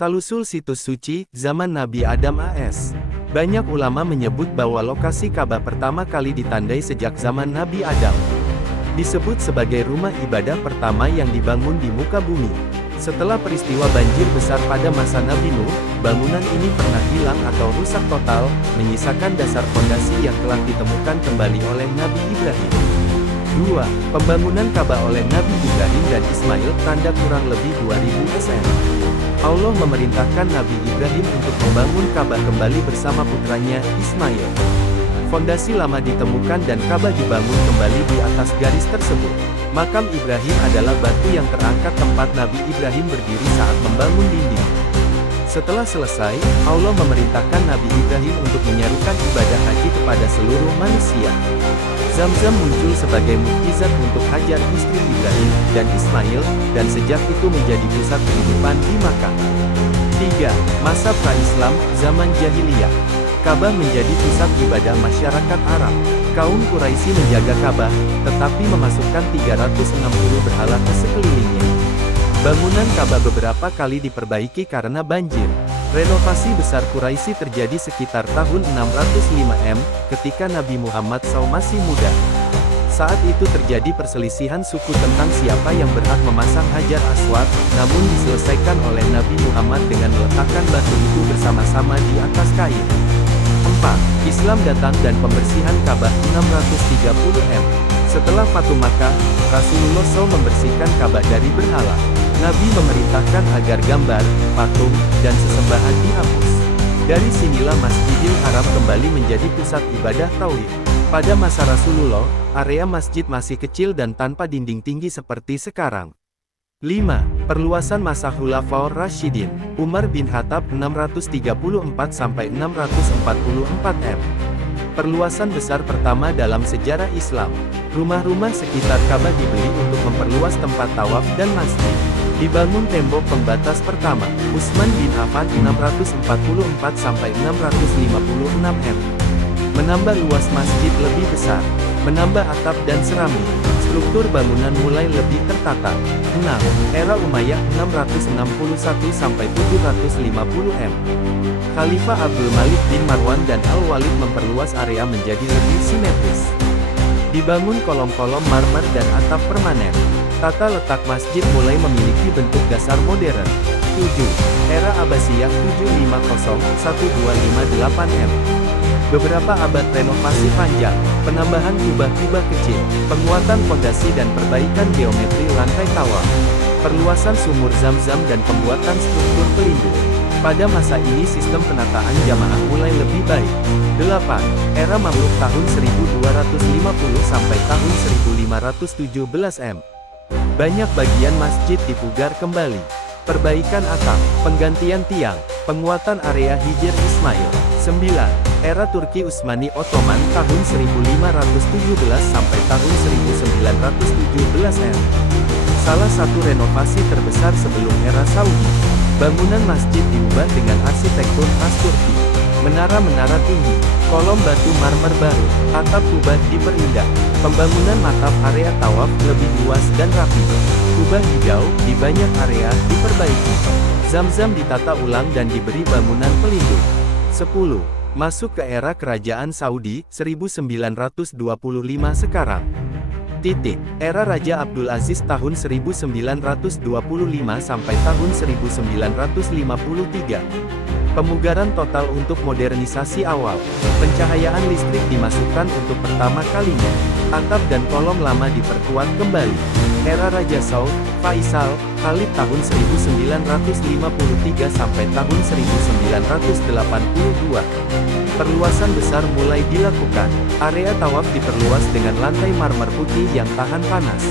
Talusul situs suci, zaman Nabi Adam AS. Banyak ulama menyebut bahwa lokasi Ka'bah pertama kali ditandai sejak zaman Nabi Adam. Disebut sebagai rumah ibadah pertama yang dibangun di muka bumi. Setelah peristiwa banjir besar pada masa Nabi Nuh, bangunan ini pernah hilang atau rusak total, menyisakan dasar fondasi yang telah ditemukan kembali oleh Nabi Ibrahim. 2. Pembangunan Ka'bah oleh Nabi Ibrahim dan Ismail, tanda kurang lebih 2000 SN. Allah memerintahkan Nabi Ibrahim untuk membangun Ka'bah kembali bersama putranya, Ismail. Fondasi lama ditemukan dan Ka'bah dibangun kembali di atas garis tersebut. Makam Ibrahim adalah batu yang terangkat tempat Nabi Ibrahim berdiri saat membangun dinding. Setelah selesai, Allah memerintahkan Nabi Ibrahim untuk menyerukan ibadah haji kepada seluruh manusia. Zamzam muncul sebagai mukjizat untuk Hajar istri Ibrahim dan Ismail, dan sejak itu menjadi pusat kehidupan di Makkah. 3. Masa pra-Islam, zaman Jahiliyah. Ka'bah menjadi pusat ibadah masyarakat Arab. Kaum Quraisy menjaga Ka'bah, tetapi memasukkan 360 berhala ke sekelilingnya. Bangunan Ka'bah beberapa kali diperbaiki karena banjir. Renovasi besar Quraisy terjadi sekitar tahun 605 M, ketika Nabi Muhammad SAW masih muda. Saat itu terjadi perselisihan suku tentang siapa yang berhak memasang Hajar Aswad, namun diselesaikan oleh Nabi Muhammad dengan meletakkan batu itu bersama-sama di atas kain. 4. Islam datang dan pembersihan Ka'bah 630 M. Setelah Fatu Makkah, Rasulullah SAW membersihkan Ka'bah dari berhala. Nabi memerintahkan agar gambar, patung, dan sesembahan dihapus. Dari sinilah Masjidil Haram kembali menjadi pusat ibadah tauhid. Pada masa Rasulullah, area masjid masih kecil dan tanpa dinding tinggi seperti sekarang. 5. Perluasan masa Khulafaur Rasyidin. Umar bin Khattab 634–644 M. Perluasan besar pertama dalam sejarah Islam. Rumah-rumah sekitar Ka'bah dibeli untuk memperluas tempat tawaf dan masjid. Dibangun tembok pembatas pertama, Utsman bin Affan 644–656 M. Menambah luas masjid lebih besar, menambah atap dan seramik. Struktur bangunan mulai lebih tertata. 6. Era Umayyah 661–750 M. Khalifah Abdul Malik bin Marwan dan Al-Walid memperluas area menjadi lebih simetris. Dibangun kolom-kolom marmer dan atap permanen. Tata letak masjid mulai memiliki bentuk dasar modern. 7. Era Abbasiyah 750–1258 M. Beberapa abad renovasi panjang, penambahan kubah-kubah kecil, penguatan fondasi dan perbaikan geometri lantai tawaf, perluasan sumur Zamzam dan pembuatan struktur pelindung. Pada masa ini sistem penataan jamaah mulai lebih baik. 8. Era Mamluk tahun 1250 sampai tahun 1517 M. Banyak bagian masjid dipugar kembali. Perbaikan atap, penggantian tiang, penguatan area Hijr Ismail. 9. Era Turki Utsmani Ottoman tahun 1517 sampai tahun 1917 M. Salah satu renovasi terbesar sebelum era Saudi. Bangunan masjid diubah dengan arsitektur khas Turki. Menara-menara tinggi, kolom batu marmer baru, atap kubah diperindah. Pembangunan mataf area tawaf lebih luas dan rapi. Kubah hijau di banyak area diperbaiki. Zamzam ditata ulang dan diberi bangunan pelindung. 10. Masuk ke era Kerajaan Saudi, 1925 sekarang. Era Raja Abdul Aziz tahun 1925 sampai tahun 1953. Pemugaran total untuk modernisasi awal. Pencahayaan listrik dimasukkan untuk pertama kalinya. Atap dan kolom lama diperkuat kembali. Era Raja Saud, Faisal, Khalid tahun 1953 sampai tahun 1982. Perluasan besar mulai dilakukan. Area tawaf diperluas dengan lantai marmer putih yang tahan panas.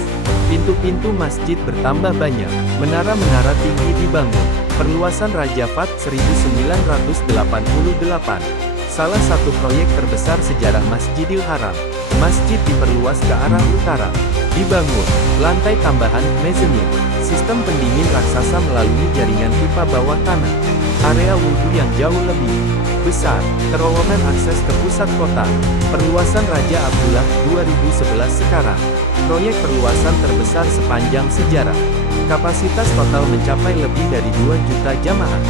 Pintu-pintu masjid bertambah banyak. Menara-menara tinggi dibangun. Perluasan Raja Fat 1988. Salah satu proyek terbesar sejarah Masjidil Haram. Masjid diperluas ke arah utara. Dibangun. Lantai tambahan, mezzanine. Sistem pendingin raksasa melalui jaringan pipa bawah tanah. Area wudhu yang jauh lebih besar. Terowongan akses ke pusat kota. Perluasan Raja Abdullah 2011 sekarang. Proyek perluasan terbesar sepanjang sejarah. Kapasitas total mencapai lebih dari 2 juta jamaah.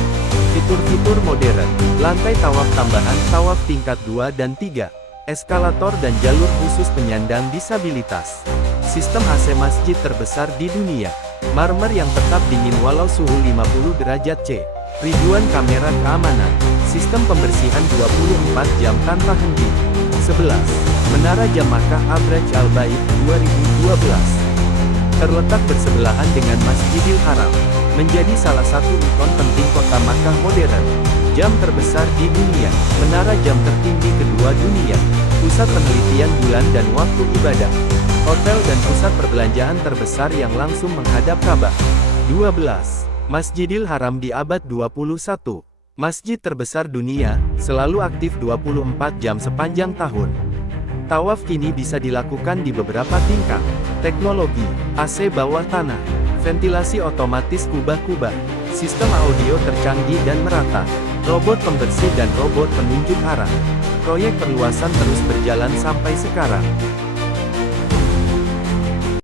Fitur-fitur modern, lantai tawaf tambahan, tawaf tingkat 2 dan 3, eskalator dan jalur khusus penyandang disabilitas. Sistem AC masjid terbesar di dunia. Marmer yang tetap dingin walau suhu 50 derajat C. Ribuan kamera keamanan. Sistem pembersihan 24 jam tanpa henti. 11. Menara Jam Makkah Abraj Al-Bait 2012. Terletak bersebelahan dengan Masjidil Haram, menjadi salah satu ikon penting kota Makkah modern. Jam terbesar di dunia, menara jam tertinggi kedua dunia, pusat penelitian bulan dan waktu ibadah, hotel dan pusat perbelanjaan terbesar yang langsung menghadap Ka'bah. 12. Masjidil Haram di abad 21. Masjid terbesar dunia, selalu aktif 24 jam sepanjang tahun. Tawaf kini bisa dilakukan di beberapa tingkat. Teknologi, AC bawah tanah, ventilasi otomatis kubah-kubah, sistem audio tercanggih dan merata, robot pembersih dan robot penunjuk arah. Proyek perluasan terus berjalan sampai sekarang.